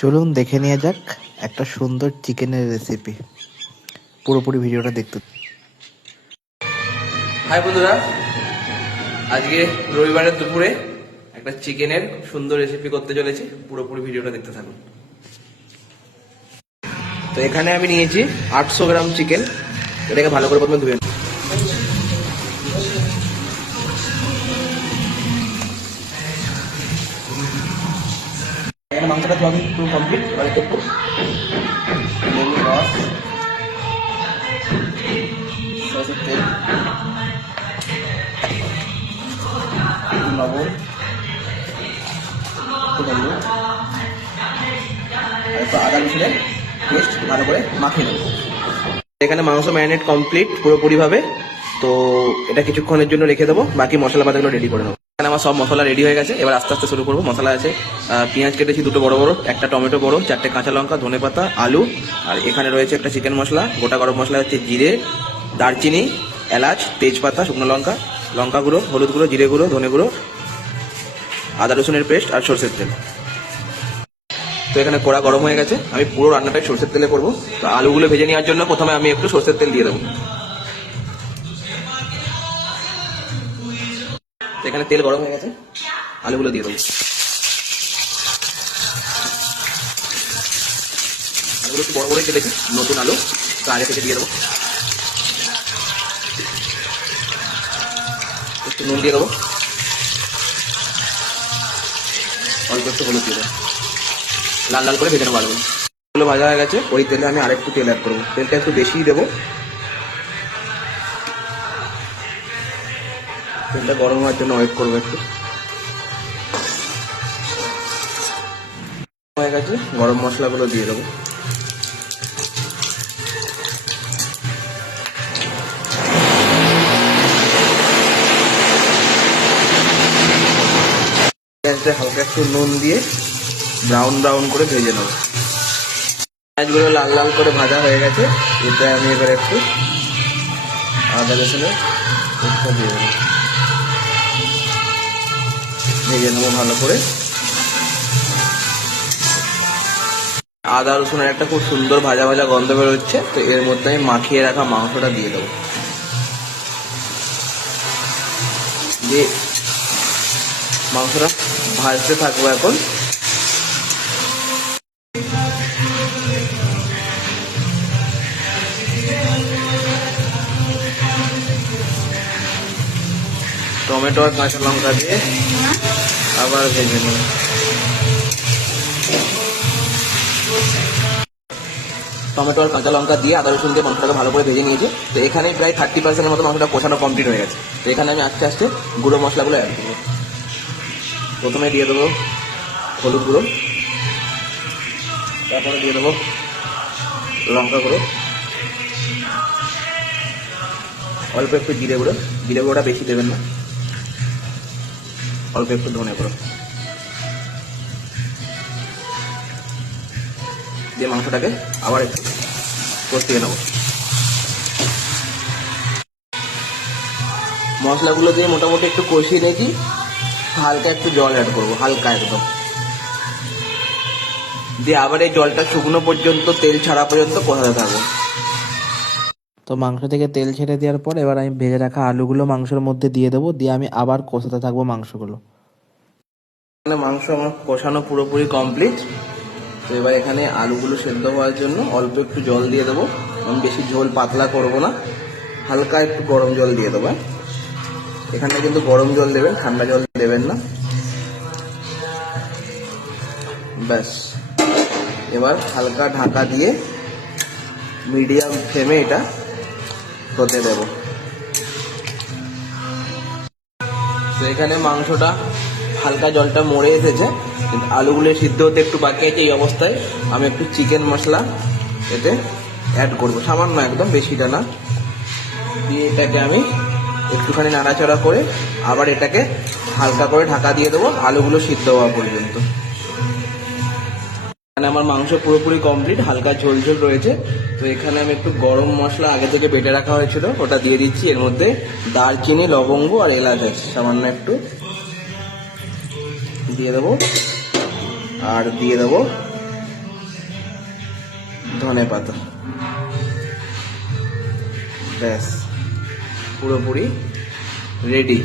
চলুন দেখে নেওয়া যাক একটা সুন্দর চিকেনের রেসিপি। পুরোপুরি ভিডিওটা দেখতে। হাই বন্ধুরা, আজকে রবিবারের দুপুরে একটা চিকেনের সুন্দর রেসিপি করতে চলেছি। পুরোপুরি ভিডিওটা দেখতে থাকুন। তো এখানে আমি নিয়েছি 800 গ্রাম চিকেন। এটাকে ভালো করে প্রথমে ধুয়ে নেব। এখানে মাংসটা ধোয়া পুরো কমপ্লিট। এবার একটু লেবু রস, সরষের তেল, লবণ, একটু হলুদ আর একটু আদা রসুনের পেস্ট ভালো করে মাখিয়ে নেব। এখানে মাংস ম্যারিনেট কমপ্লিট পুরোপুরি ভাবে। তো এটা কিছুক্ষণের জন্য রেখে দেবো, বাকি মশলা পাতাগুলো রেডি করে নেবো। এখানে আমার সব মশলা রেডি হয়ে গেছে। এবার আস্তে আস্তে শুরু করবো। মশলা আছে পেঁয়াজ কেটেছি দুটো বড় বড়, একটা টমেটো বড়, 4টে কাঁচা লঙ্কা, ধনেপাতা, আলু, আর এখানে রয়েছে একটা চিকেন মশলা, গোটা গরম মশলা হচ্ছে জিরে, দারচিনি, এলাচ, তেজপাতা, শুকনো লঙ্কা, লঙ্কা গুঁড়ো, হলুদ গুঁড়ো, জিরে গুঁড়ো, ধনে গুঁড়ো, আদা রসুনের পেস্ট আর সরষের তেল। তো এখানে কড়া গরম হয়ে গেছে। আমি পুরো রান্নাটাই সরষের তেলে করবো। তো আলুগুলো ভেজে নেওয়ার জন্য প্রথমে আমি একটু সরষের তেল দিয়ে দেবো। এখানে তেল গরম হয়ে গেছে, আলুগুলো দিয়ে দেবো। আলুগুলো একটু বড় বড় কেটেছি, নতুন আলু, তো আগে থেকে দিয়ে দেবো। একটু নুন দিয়ে দেবো, অল্প একটু হলুদ দিয়ে দেবো। লাল লাল করে ভেজে নেবো আলুগুলো। আলুগুলো ভাজা হয়ে গেছে। ওই তেলে আমি আরেকটু তেল অ্যাড করবো। তেলটা একটু বেশিই দেবো। তেলটা গরম হওয়ার জন্য ওয়েট করবো একটু। হয়ে গেছে, গরম মশলাগুলো দিয়ে দেবো। হালকা একটু নুন দিয়ে ব্রাউন ব্রাউন করে ভেজে নেবো। পেঁয়াজগুলো লাল লাল করে ভাজা হয়ে গেছে। এতে আমি এবার একটু আদা রসুনের পেস্টটা দিয়ে দেবো। ভেজে নেবো ভালো করে। আদা রসুনের একটা খুব সুন্দর ভাজা ভাজা গন্ধ বেরোচ্ছে। তো এর মধ্যে আমি মাখিয়ে রাখা মাংসটা দিয়ে দেবো। দিয়ে মাংসটা ভাজতে থাকবো এখন। টমেটো আর কাঁচা লঙ্কা দিয়ে আবার ভেজে নেব। টমেটো আর কাঁচা লঙ্কা দিয়ে আদা রসুন দিয়ে মাংসটাকে ভালো করে ভেজে নিয়েছি। তো এখানে প্রায় 30% মতো মাংসটা কষানো কমপ্লিট হয়ে গেছে। তো এখানে আমি আস্তে আস্তে গুঁড়ো মশলাগুলো অ্যাড করবো। প্রথমে দিয়ে দেবো হলুদ গুঁড়ো, তারপরে দিয়ে দেবো লঙ্কা গুঁড়ো, অল্প একটু জিরে গুঁড়ো। জিরে গুঁড়োটা বেশি দেবেন না। অল্প একটু ধনে গুঁড়ো দিয়ে মাংসটাকে আবার একটু কষিয়ে নেব। মশলাগুলো দিয়ে মোটামুটি একটু কষিয়ে নিয়েছি। হালকা একটু জল অ্যাড করবো, হালকা একদম। দিয়ে আবার এই জলটা শুকনো পর্যন্ত, তেল ছাড়া পর্যন্ত কষাতে থাকবো। তো মাংস থেকে তেল ছেড়ে দেওয়ার পর এবার আমি ভেজে রাখা আলুগুলো মাংসের মধ্যে দিয়ে দেবো। দিয়ে আমি আবার কষাতে থাকবো মাংসগুলো। মাংস আমার কষানো পুরোপুরি কমপ্লিট। তো এবার এখানে আলুগুলো সেদ্ধ হওয়ার জন্য অল্প একটু জল দিয়ে দেবো। আমি বেশি ঝোল পাতলা করবো না, হালকা একটু গরম জল দিয়ে দেবো। এখানে কিন্তু গরম জল দেবেন, ঠান্ডা জল দেবেন না। ব্যাস, এবার হালকা ঢাকা দিয়ে মিডিয়াম ফ্লেমে এটা হতে দেব। তো এখানে মাংসটা হালকা জলটা মরে এসেছে, কিন্তু আলুগুলো সিদ্ধ হতে একটু বাকি আছে। এই অবস্থায় আমি একটু চিকেন মশলা এতে অ্যাড করবো, সামান্য একদম, বেশিটা না। দিয়ে এটাকে আমি একটুখানি নাড়াচাড়া করে আবার এটাকে হালকা করে ঢাকা দিয়ে দেবো আলুগুলো সিদ্ধ হওয়া পর্যন্ত। এখানে আমার মাংস পুরোপুরি কমপ্লিট, হালকা ঝোল ঝোল রয়েছে। তো এখানে আমি একটু গরম মশলা আগে থেকে বেটে রাখা হয়েছিল, ওটা দিয়ে দিচ্ছি। এর মধ্যে দারচিনি, লবঙ্গ আর এলাচ আছে, সামান্য একটু দিয়ে দেবো। আর দিয়ে দেবো ধনে পাতা, ব্যাস পুরোপুরি রেডি।